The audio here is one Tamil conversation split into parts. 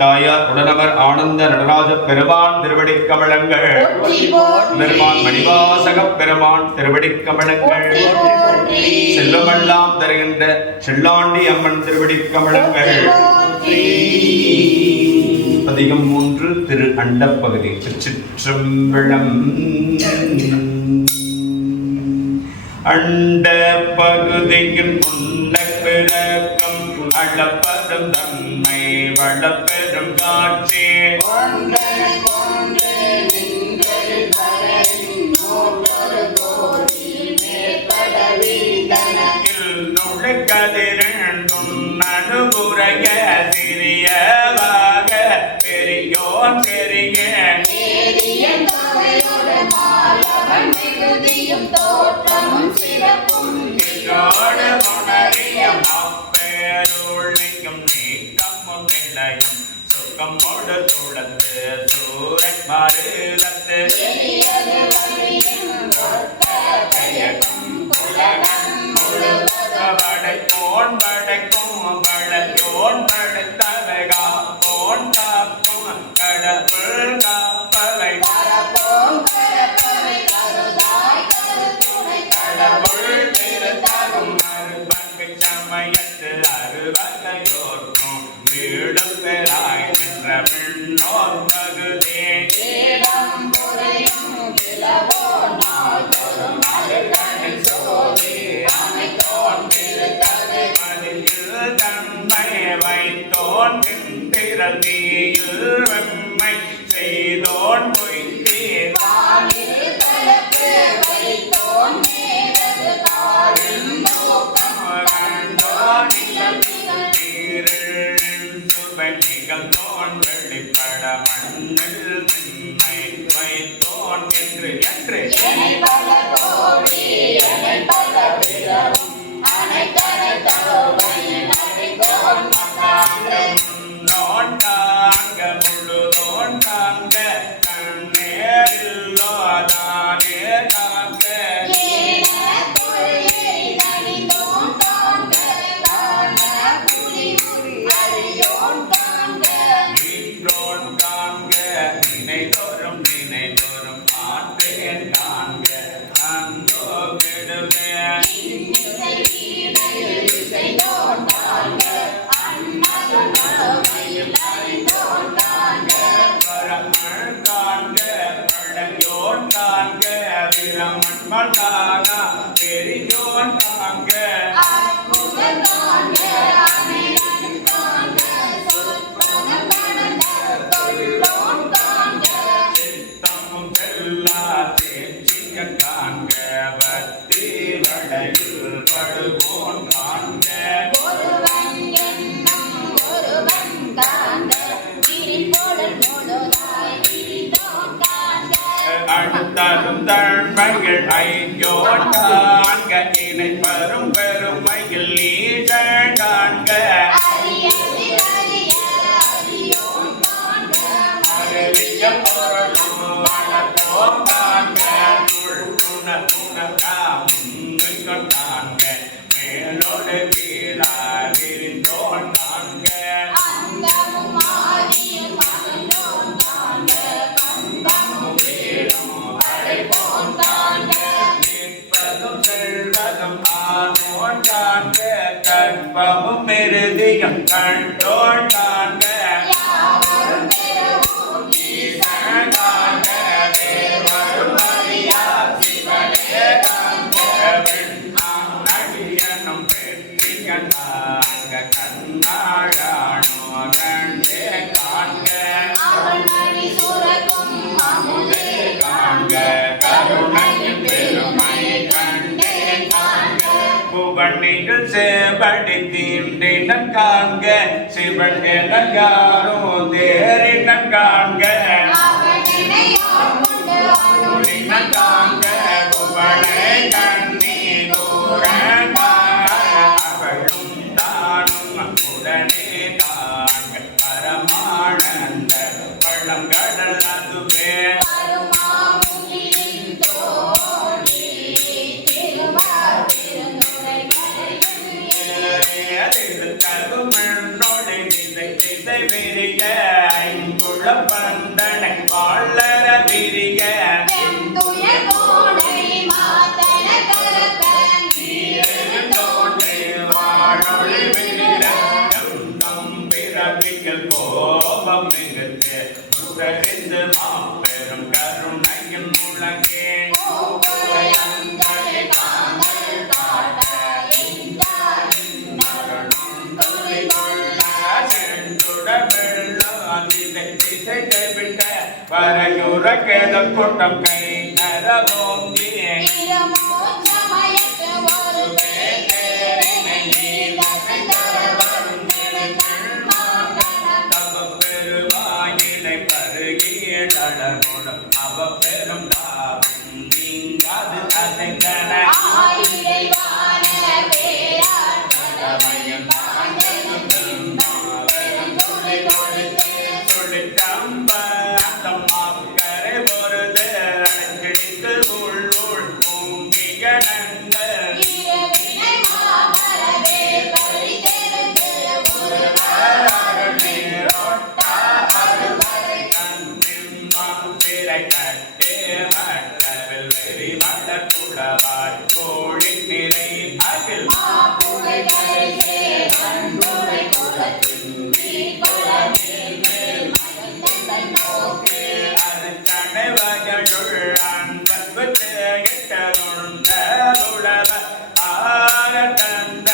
தாயார் உடனவர் ஆனந்த நடராஜ பெருமான் திருவடிக் கமலங்கள், பெருமான் மணிவாசக பெருமான் திருவடிக் கமலங்கள், செல்வமெல்லாம் தருகின்ற செல்லாண்டி அம்மன் திருவடிக் கமலங்கள். பதிகம் 3 திரு அண்டப்பகுதி. திருச்சிற்றம்பலம். அண்ட பகுதியின் உண்ட பிறக்கம் அளப்பதும் தன்மை வளப்பெரும் காட்சி நுழைக்கதிரண்டும் நடுபுறைய சிறியவாக பெரியோன் பெரிய தோற்றமும் சிறப்பும் அப்பேருள்ளிங்கும் நீக்கமும் நிலையும் சுகமோடு துளந்து சூரன் மருதத்து படைப்போன் படைக்கும் படையோன் படைத்தவகா போன் காப்பும் கடவுள் காப்பவை கடவுள் திருத்தரும் மறுபங்கு சமயத்து அறுவகையோர்க்கும் வீடு பெறாய் நின்ற பெண்ணோர் பகுதி தன்மை வைத்தோன் திறந்தியில் வெம்மை செய்தோன் பொய்த்தீர் தோன் வெளிப்பட மண்ணில் திண்மை வைத்தோன் என்று என்று நோண்டாங்க முழுதோன் தாங்க கண்ணேரில்லோதானே தாங்க நின்றோன் காங்க நினைதோறும் நினைதோறும் ஆற்றேன் காங்க அந்தோ கெடுவே பரமன் காண்க பழையோன் காண்க பிரமன் மண்டானா பெரியோன் காண்க சித்தமும் செல்லா தேச்சிய காண்க பக்தி வடையில் படுவோன் காண்க அடுத்தரும் தன்மைகள் ஐயோன் காண்க இணை பெரும் பெருமையில் ஈசன் காண்க அறிவிய பொருளும் வளர்த்தோன் காண்க காண்க மேலோடு கீழா விரிந்தோன் காண்க கற்பமும் மிருதியும் கண்டோன் காண்க அடியனும் பெற்றியன் காண்க கண்ணாழானோ கண்டே காண்க காண்க கருணையின் பெருமை கண்டே காண்க புவனிகள் சேவடி தீண்டினன் காண்க சிவன் என யாரோ தேரினன் காண்க காண்க புவனை கண்ணி கூறங்க அவளும் தானும் உடனே காண்க பரமானந்த பழங்கடல் அதுவே கருமண்ணோடு திசை திசை ஐங்குளம் பந்தனை வாழற விரிய வாழொளி விரிர பிறவிகள் கோபம் மிகுத்து முகரிந்து மாபெரும் கருணையின் முழங்கே வரையுற கேத கூட்டம் கை நரவோங்கி பெருவாயிலை பருகியடனுடன் அவ பெரும் தாவும் நீங்காது அசைந்தன கோழி நிறை அகில் அது கடைவகளுள் அன்பு எட்டருண்ட உழவ ஆர தந்த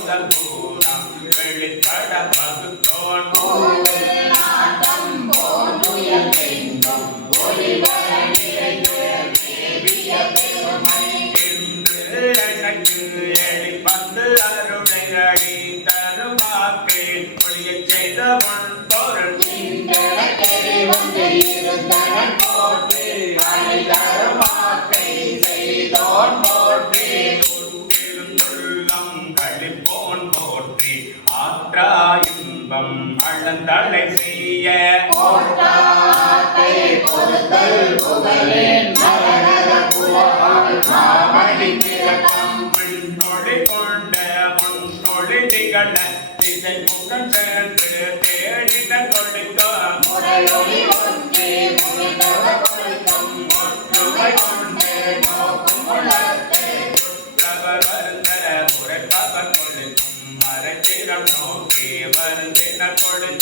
முதல் பூரம் வெளிப்பட பகுத்தோன் எனக்கு எளிப்பந்து அருளை அடி தருவாக்கை ஒளிய செய்த முன் பொருள் களிப்போன் போற்றி ஆற்றா இன்பம் அழந்தலை செய்ய மண்ணொழி கொண்ட முன்னொழி திகழ திசை முகம் சென்று தேடின கொள்ளித்தோம் ஒற்றுமை கொண்டு நோக்கும் வருந்த முறைப்பவர் கொள்ளும் மரத்திடம் நோக்கி வருந்தின கொள்ளும்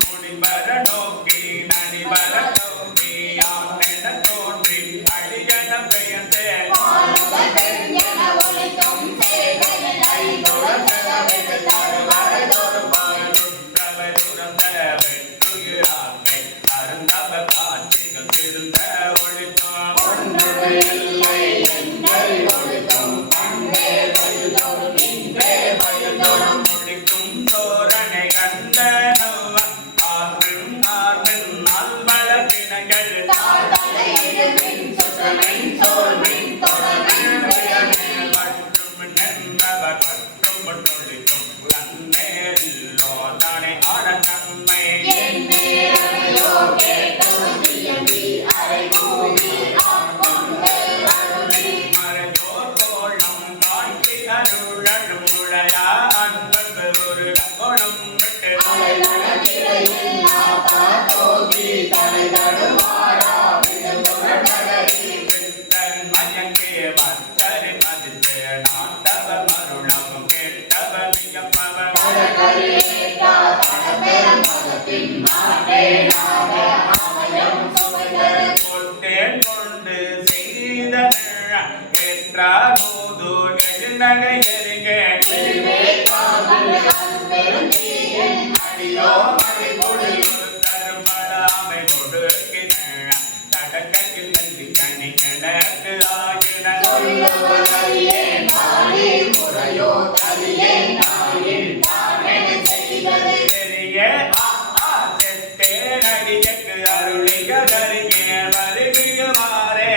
முடிவர நோக்கி நடிவர நோக்கி ஆமென தோன்றி அடியன பெயர்ந்து ஒழித்தோம் கொட்டேன் கொண்டு செய்த என்றார் போது நகை எருங்க அடியோ மறை கொடு தருமடாமை கொடுக்கின தடக்கத்தில் நன்றி கனி கணக்கு ஆகின பெரிய நடிகக்கு அருளிக தருகிய வருகியுமாறே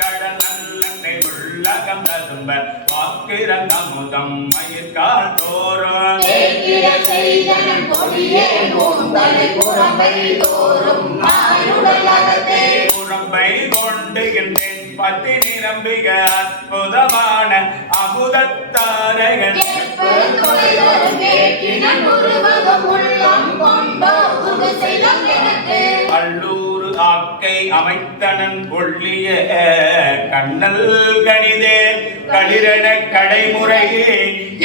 கடல் உள்ளகம் ததும்ப வாக்கிரந்தமுதம் மயிர்கால் தோறும் புறம்பை கொண்டு என் பத்தி நிரம்பிக அற்புதமான அமுதத்தாரகன் அல்லூர் ஆக்கை அமைத்தனன் கொள்ளிய கண்ணல் கணிதே களிரண கடைமுறையே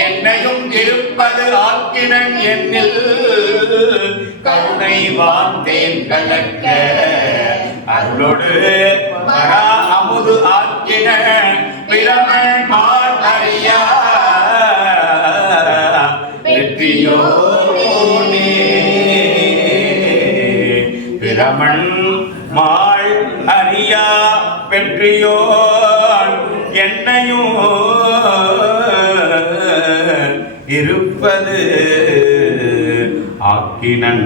என்னையும் இருப்பது ஆக்கினன் என்னில் கருணை வார்த்தேன் கலக்க அருளோடு மரா அமுது ஆக்கின பிரமன் மால் அறியா வெற்றியோனே பிரமன் மாள் அறியா வெற்றியோன் என்னையும் இருப்பது ஆக்கினன்